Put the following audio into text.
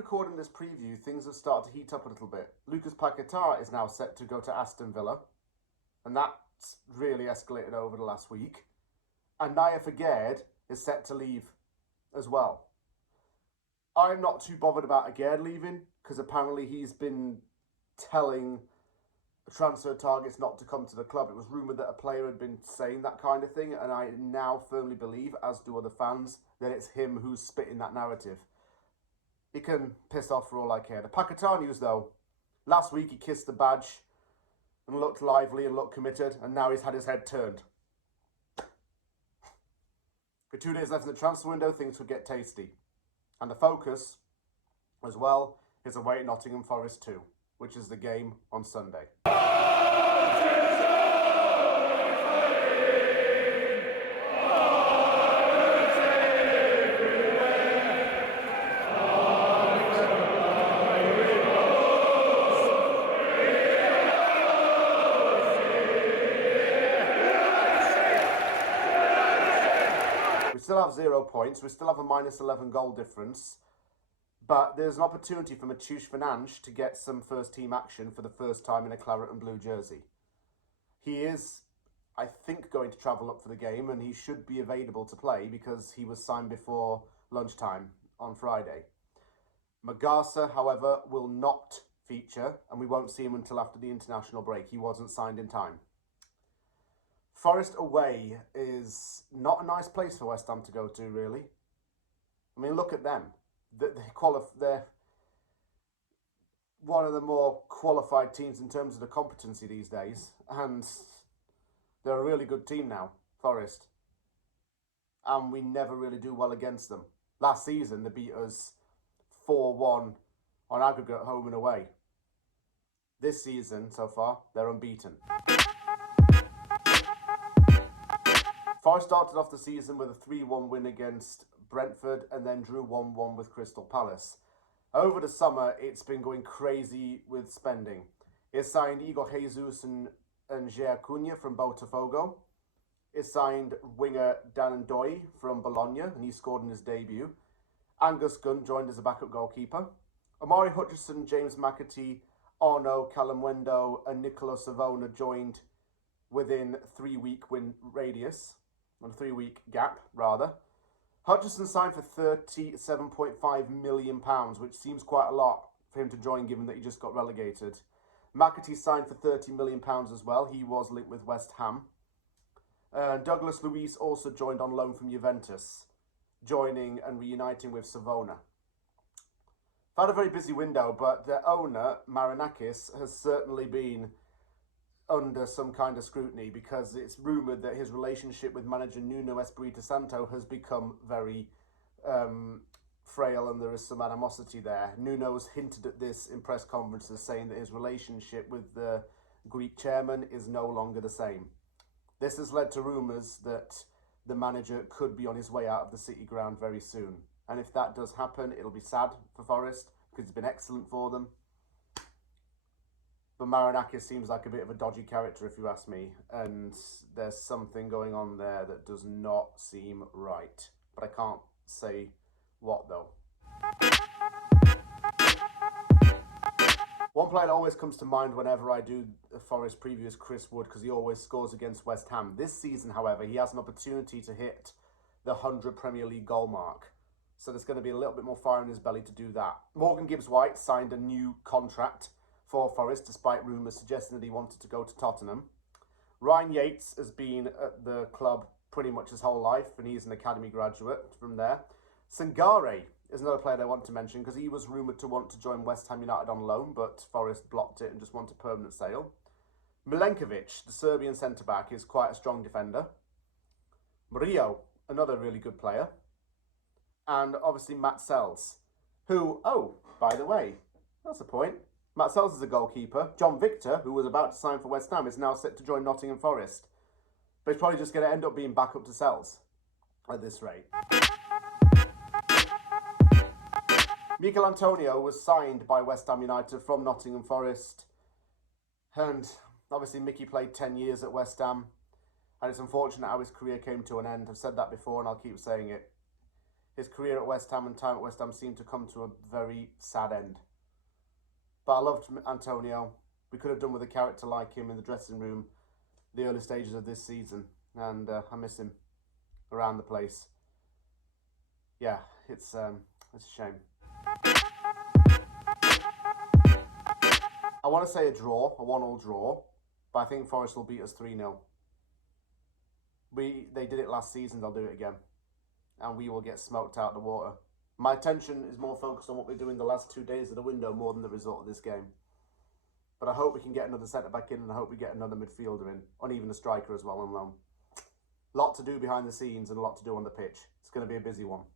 recording this preview, things have started to heat up a little bit. Lucas Paquetá is now set to go to Aston Villa, and that's really escalated over the last week. And Naya Fagerd is set to leave as well. I'm not too bothered about Agerd leaving, because apparently he's been telling transfer targets not to come to the club. It was rumoured that a player had been saying that kind of thing, and I now firmly believe, as do other fans, that it's him who's spitting that narrative. He can piss off for all I care. The Paquetá news, though. Last week he kissed the badge and looked lively and looked committed, and now he's had his head turned. With 2 days left in the transfer window, things could get tasty. And the focus, as well, is away at Nottingham Forest 2, which is the game on Sunday. We still have 0 points. We still have a -11 goal difference. But there's an opportunity for Mateusz Fernandes to get some first-team action for the first time in a claret and blue jersey. He is, I think, going to travel up for the game, and he should be available to play because he was signed before lunchtime on Friday. Magasa, however, will not feature, and we won't see him until after the international break. He wasn't signed in time. Forest away is not a nice place for West Ham to go to, really. I mean, look at them. They're one of the more qualified teams in terms of the competency these days, and they're a really good team now, Forest. And we never really do well against them. Last season, they beat us 4-1 on aggregate home and away. This season, so far, they're unbeaten. Forest started off the season with a 3-1 win against Brentford and then drew 1-1 with Crystal Palace. Over the summer, it's been going crazy with spending. It signed Igor Jesus and Jair Cunha from Botafogo. It signed winger Dan Ndoye from Bologna, and he scored in his debut. Angus Gunn joined as a backup goalkeeper. Omari Hutchinson, James McAtee, Arno Calamwendo and Nicolo Savona joined within 3-week win radius. On a 3-week gap, rather. Hutchinson signed for £37.5 million, which seems quite a lot for him to join given that he just got relegated. McAtee signed for £30 million as well. He was linked with West Ham. Douglas Luiz also joined on loan from Juventus, joining and reuniting with Savona. I've had a very busy window, but their owner, Marinakis, has certainly been under some kind of scrutiny because it's rumoured that his relationship with manager Nuno Espirito Santo has become very frail and there is some animosity there. Nuno's hinted at this in press conferences, saying that his relationship with the Greek chairman is no longer the same. This has led to rumours that the manager could be on his way out of the City ground very soon. And if that does happen, it'll be sad for Forest because he's been excellent for them. But Marinakis seems like a bit of a dodgy character, if you ask me. And there's something going on there that does not seem right. But I can't say what, though. One player that always comes to mind whenever I do a Forest preview is Chris Wood, because he always scores against West Ham. This season, however, he has an opportunity to hit the 100 Premier League goal mark. So there's going to be a little bit more fire in his belly to do that. Morgan Gibbs-White signed a new contract for Forest, despite rumours suggesting that he wanted to go to Tottenham. Ryan Yates has been at the club pretty much his whole life, and he's an academy graduate from there. Sangare is another player I want to mention, because he was rumoured to want to join West Ham United on loan, but Forest blocked it and just wanted a permanent sale. Milenkovic, the Serbian centre-back, is quite a strong defender. Murillo, another really good player. And obviously Matt Sells, who, oh, by the way, that's a point. Matt Sells is a goalkeeper. John Victor, who was about to sign for West Ham, is now set to join Nottingham Forest. But he's probably just going to end up being back up to Sells at this rate. Mikel Antonio was signed by West Ham United from Nottingham Forest. And obviously Mickey played 10 years at West Ham. And it's unfortunate how his career came to an end. I've said that before and I'll keep saying it. his career at West Ham and time at West Ham seemed to come to a very sad end. But I loved Antonio. We could have done with a character like him in the dressing room the early stages of this season, and I miss him around the place. Yeah, it's a shame. I want to say a draw, a 1-1 draw, but I think Forest will beat us 3-0. They did it last season, they'll do it again. And we will get smoked out of the water. My attention is more focused on what we're doing the last 2 days of the window more than the result of this game. But I hope we can get another centre-back in, and I hope we get another midfielder in, and even a striker as well on loan. Lot to do behind the scenes and a lot to do on the pitch. It's going to be a busy one.